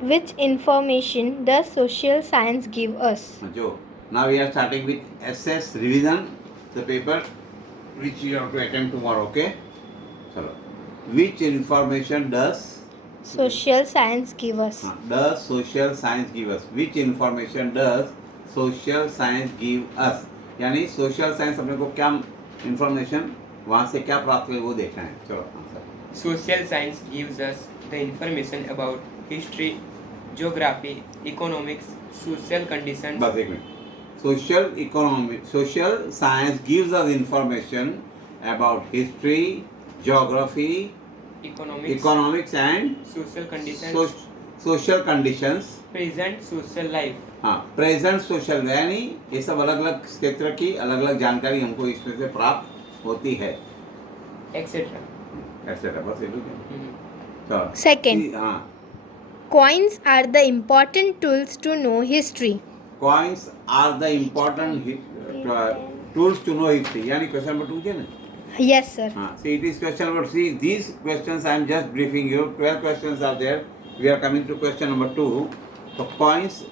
Which information does social science give us? जो now we are starting with SS revision, the paper which you have to attempt tomorrow. Okay. चलो. Which information does Social science give us. does social science give us? Which information does social science give us? यानी social science अपने को क्या information वहाँ से क्या प्राप्त हुई वो देखना है. चलो answer. Social science gives us the information about history, geography, economics, social conditions. बस एक minute. Social science gives us information about history, geography, economics and social conditions. social conditions. Present social life. हाँ, present social यानी ये सब अलग अलग क्षेत्र की अलग अलग जानकारी हमको इसमें से प्राप्त होती है. etc. ऐसे बस ये तो Second. हाँ. Coins are the important tools to know history. Coins are the important tools to know history. यानी क्वेश्चन नंबर 2 है ना. Yes, sir. हाँ. See, it is question number 3. These questions I am just briefing you. 12 questions are there. We are coming to question number 2. So coins.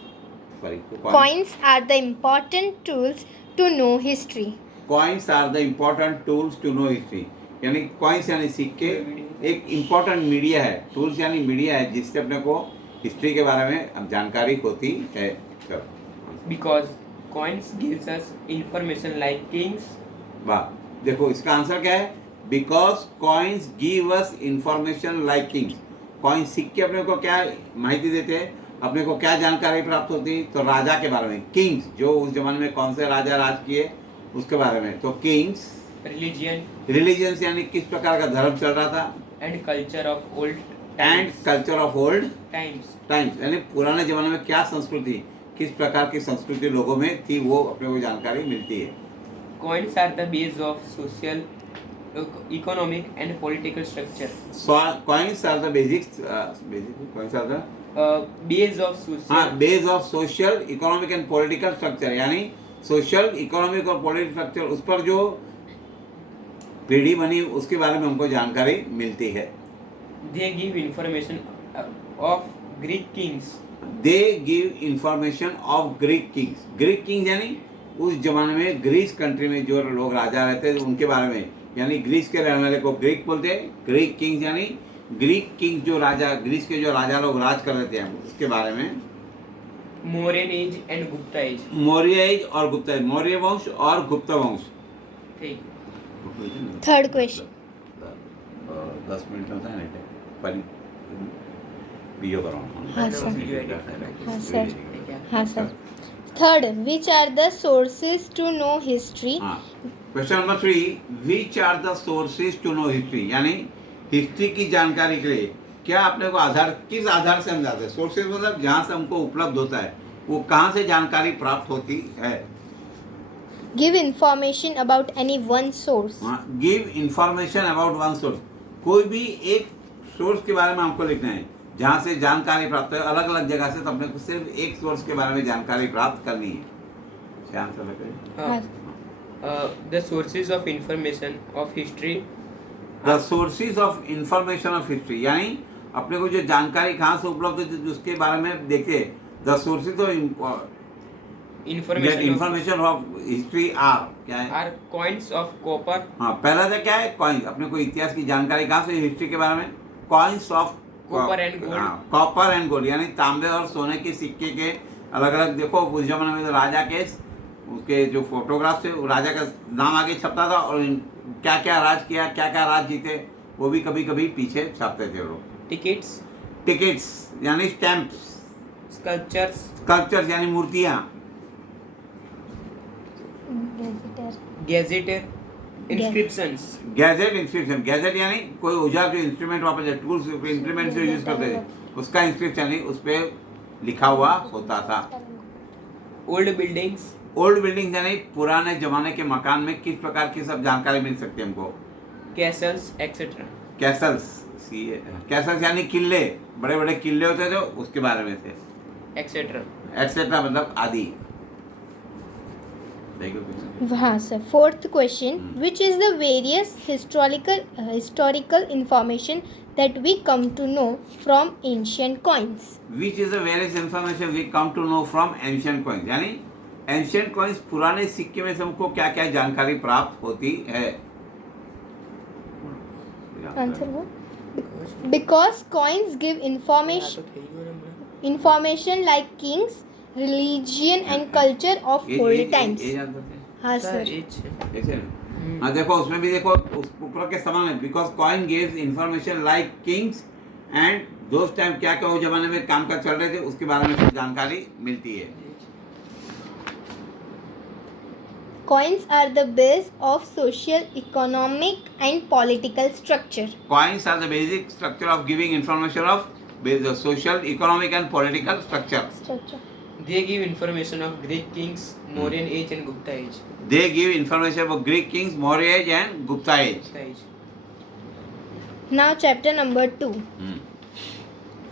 Coins are the important tools to know history. Coins are the important tools to know history. यानी coins यानी सिक्के एक important media है. tools यानी media है जिससे अपने को हिस्ट्री के बारे में जानकारी होती है. Because coins gives us information like kings. वाह. देखो इसका आंसर क्या है. Because coins give us information like kings. coins सिक्के अपने को क्या माहिती देते हैं. अपने को क्या जानकारी प्राप्त होती. तो राजा के बारे में. किंग्स जो उस जमाने में कौन से राजा राज किए उसके बारे में. तो किंग्स. रिलीजियंस यानी किस प्रकार का धर्म चल रहा था. And culture of old times यानी पुराने जमाने में क्या संस्कृति किस प्रकार की संस्कृति लोगों में थी वो अपने को जानकारी मिलती है. Coins are the base of social economic and political structure. Coins are the base of social. हाँ, base of social economic and political structure यानी सोशल इकोनॉमिक और पॉलिटिकल स्ट्रक्चर उस पर जो पीढ़ी बनी उसके बारे में हमको जानकारी मिलती है. They give information of Greek kings. They give information of Greek kings. Greek kings यानी उस जमाने में ग्रीस कंट्री में जो लोग राजा रहते थे उनके बारे में. यानी ग्रीस के रहने वाले को ग्रीक बोलते हैं. ग्रीक किंग्स यानी ग्रीक किंग्स जो राजा ग्रीस के जो राजा लोग राज कर रहे थे उसके बारे में. Mauryan age and Gupta age. Maurya age और गुप्ता एज. मौर्य वंश और गुप्ता वंश. ठीक. Third question. 10 मिनट होता है ना पर वीडियो कराऊँ. हाँ सर. हाँ सर. है हाँ sir. Third, which are the sources to know history? Question number 3. Which are the sources to know history? यानी हिस्ट्री की जानकारी के लिए क्या अपने को आधार किस आधार से हम जाते हैं. सोर्सेज मतलब जहाँ से हमको उपलब्ध होता है वो कहाँ से जानकारी प्राप्त होती है. Give information about any one source. Give information about one source. कोई भी एक सोर्स के बारे में हमको लिखना है जहाँ से जानकारी प्राप्त है. अलग अलग जगह से तो अपने को सिर्फ एक सोर्स के बारे में जानकारी प्राप्त करनी है. ध्यान से the sources of information of history. The sources of information of history यानी अपने को जो जानकारी कहाँ से उपलब्ध है उसके बारे में देखिए. The sources of information of history are क्या है. Are coins of copper. हाँ, पहला था क्या है कॉइन्स. अपने को इतिहास की जानकारी कहाँ से हिस्ट्री के बारे में. Coins of copper and gold. Copper and gold यानी तांबे और सोने के सिक्के के अलग अलग. देखो उस जमाने में तो राजा के उसके जो फोटोग्राफ थे राजा का नाम आगे छपता था और क्या क्या राज किया क्या क्या राज जीते वो भी कभी कभी पीछे छापते थे लोग. टिकट्स यानी स्टैम्प्स. स्कल्पचर्स यानी मूर्तियाँ. गैजेटर इंस्क्रिप्शंस. गैजेट यानी कोई औजार के इंस्ट्रूमेंट वहाँ पे टूल्स इंस्ट्रूमेंट जो यूज करते थे उसका इंस्क्रिप्शन यानी उस पर लिखा हुआ होता था. ओल्ड बिल्डिंग्स यानी पुराने जमाने के मकान में किस प्रकार की सब जानकारी मिल सकती है हमको. Castle's etcetera. कैसल्स यानी किले. बड़े बड़े किले होते थे उसके बारे में थे. एक्सेट्रा मतलब आदि. हाँ sir. Fourth question, which is the various historical information that we come to know from ancient coins. Which is the various information we come to know from ancient coins, यानी एंशियंट कॉइन्स पुराने सिक्के में से हमको क्या क्या जानकारी प्राप्त होती है. Answer what? Because coins give information like kings, religion and culture of old times. ये जान सकते हैं. हाँ सर सर. एज ऐसे ना. हाँ देखो उसमें भी देखो उस ऊपर के समान है. Because coin gives information like Kings and those time क्या क्या उस जमाने में काम काज चल रहे थे उसके बारे में सब जानकारी मिलती है. Coins are the base of social, economic and political structure. Coins are the basic structure of giving information of the social, economic and political structure. They give information of Greek kings, Mauryan age and Gupta age. They give information about Greek kings, Maurya age and Gupta age. Gupta age. Now chapter number 2.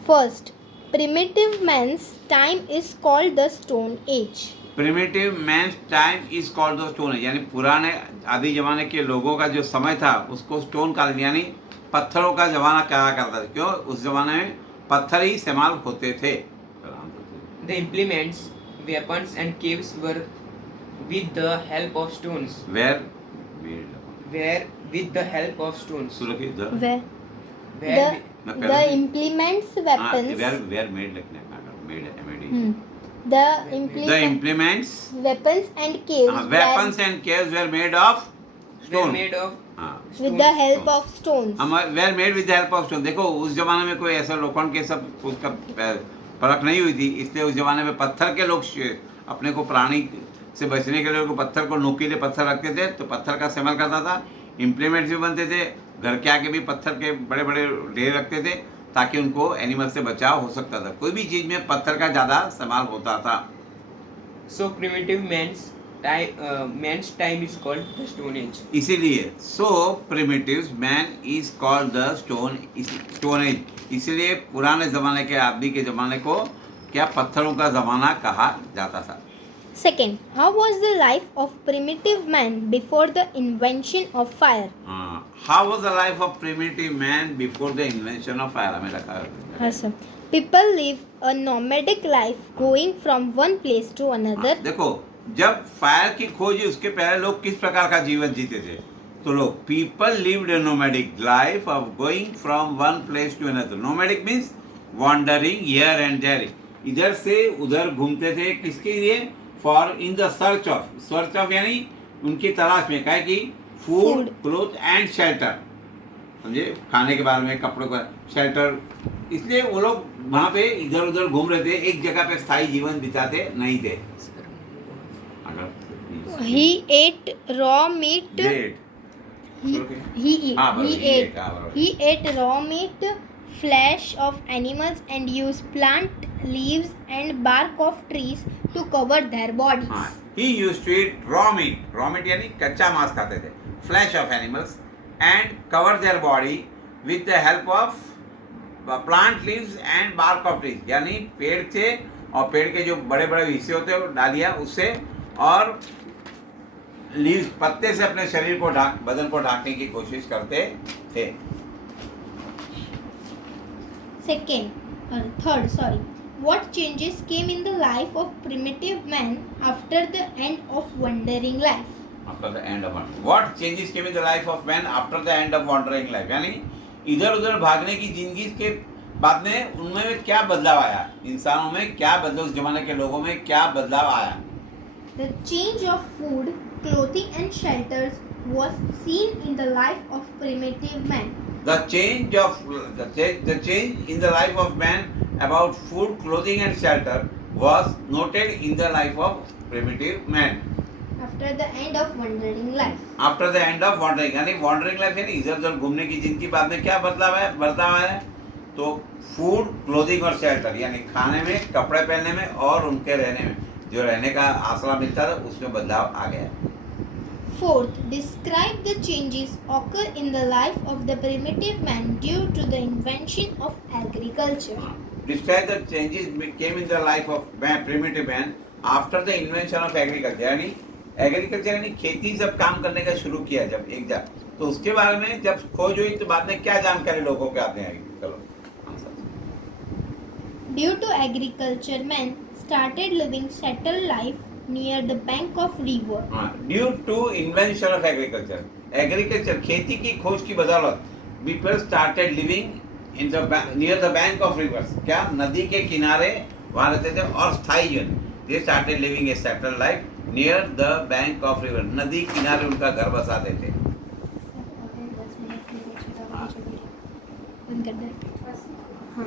First, primitive man's time is called the Stone Age. Primitive man's time is called the stone age, यानी पुराने आदि जमाने के लोगों का जो समय था उसको स्टोन काल यानी पत्थरों का जमाना कहा करता था. क्यों? उस जमाने में पत्थर ही इस्तेमाल होते थे. The implements, weapons and caves were with the help of stones. Where with the help of stones. Where Where the implements, weapons. Where made लिखने का made. The The implements, weapons and caves weapons and caves were made of were stone. made of with the help of stones. were made with the help of stone. देखो उस जमाने में कोई ऐसा लोखंड के सब उसका परख नहीं हुई थी, इसलिए उस जमाने में पत्थर के लोग अपने को प्राणी से बचने के लिए पत्थर को नुकीले पत्थर रखते थे, तो पत्थर का इस्तेमाल करता था. इम्प्लीमेंट्स भी बनते थे, घर के आगे भी पत्थर के बड़े बड़े ढेर रखते थे ताकि उनको एनिमल से बचाव हो सकता था. कोई भी चीज़ में पत्थर का ज़्यादा इस्तेमाल होता था. So primitive man's time is called the Stone Age. इसीलिए so primitive man is called the stone age. इसीलिए पुराने ज़माने के आदमी के ज़माने को क्या पत्थरों का ज़माना कहा जाता था. Second, how was the life of primitive man before the invention of fire? How was the life of primitive man before the invention of fire. हमें रखा हाँ sir. People live a nomadic life going from one place to another. देखो जब fire की खोज हुई उसके पहले लोग किस प्रकार का जीवन जीते थे. तो लोग people lived a nomadic life of going from one place to another. Nomadic means wandering here and there. इधर से उधर घूमते थे. किसके लिए? For in the search of यानी उनकी तलाश में क्या कि फूड, क्लोथ एंड शेल्टर. समझे? खाने के बारे में, कपड़ों का शेल्टर. इसलिए वो लोग वहाँ पे इधर उधर घूम रहे थे, एक जगह पे स्थायी जीवन बिताते नहीं थे. He ate raw meat. He ate raw meat, flesh of animals and used plant leaves and bark of trees to cover their bodies. He used to eat raw meat. Raw meat यानी कच्चा मांस खाते थे. Flesh of animals and cover their body with the help of plant leaves and bark of trees. यानी पेड़ से और पेड़ के जो बड़े बड़े हिस्से होते हैं डालियाँ उससे और लीव्स पत्ते से अपने शरीर को बदन को ढांकने की कोशिश करते थे. Third, what changes came in the life of primitive man after the end of wandering life? After the end of what changes came in the life of man after the end of wandering life. यानी इधर उधर भागने की जिंदगी के बाद में उनमें क्या बदलाव आया, इंसानों में क्या बदलाव, उस जमाने के लोगों में क्या बदलाव आया. The change of food, clothing and shelters was seen in the life of primitive man. The change in the life of man about food, clothing and shelter was noted in the life of primitive man. After the end of wandering life. After the end of wandering यानी wandering life यानी इधर उधर घूमने की जिंदगी बाद में क्या बदलाव है. तो फूड, क्लोथिंग और शेल्टर यानी खाने में, कपड़े पहनने में और उनके रहने में जो रहने का आसरा मिलता था उसमें बदलाव आ गया. Fourth, describe the changes occur in the life of the primitive man due to the invention of agriculture. Describe the changes came in the life of primitive man after the invention of agriculture. यानी agriculture यानी खेती सब काम करने का शुरू किया जब एक तो उसके बारे में जब खोज हुई तो बाद में क्या जानकारी लोगों के आते हैं? चलो answer. Due to agriculture, men started living settled life near the bank of river. हाँ, due to invention of agriculture, agriculture खेती की खोज की बदौलत people started living in the near the bank of rivers, क्या नदी के किनारे वहाँ रहते थे, और स्थायी जीवन, they started living A settled life near the bank of river, नदी किनारे उनका घर बसाते थे। बंद कर दे। हाँ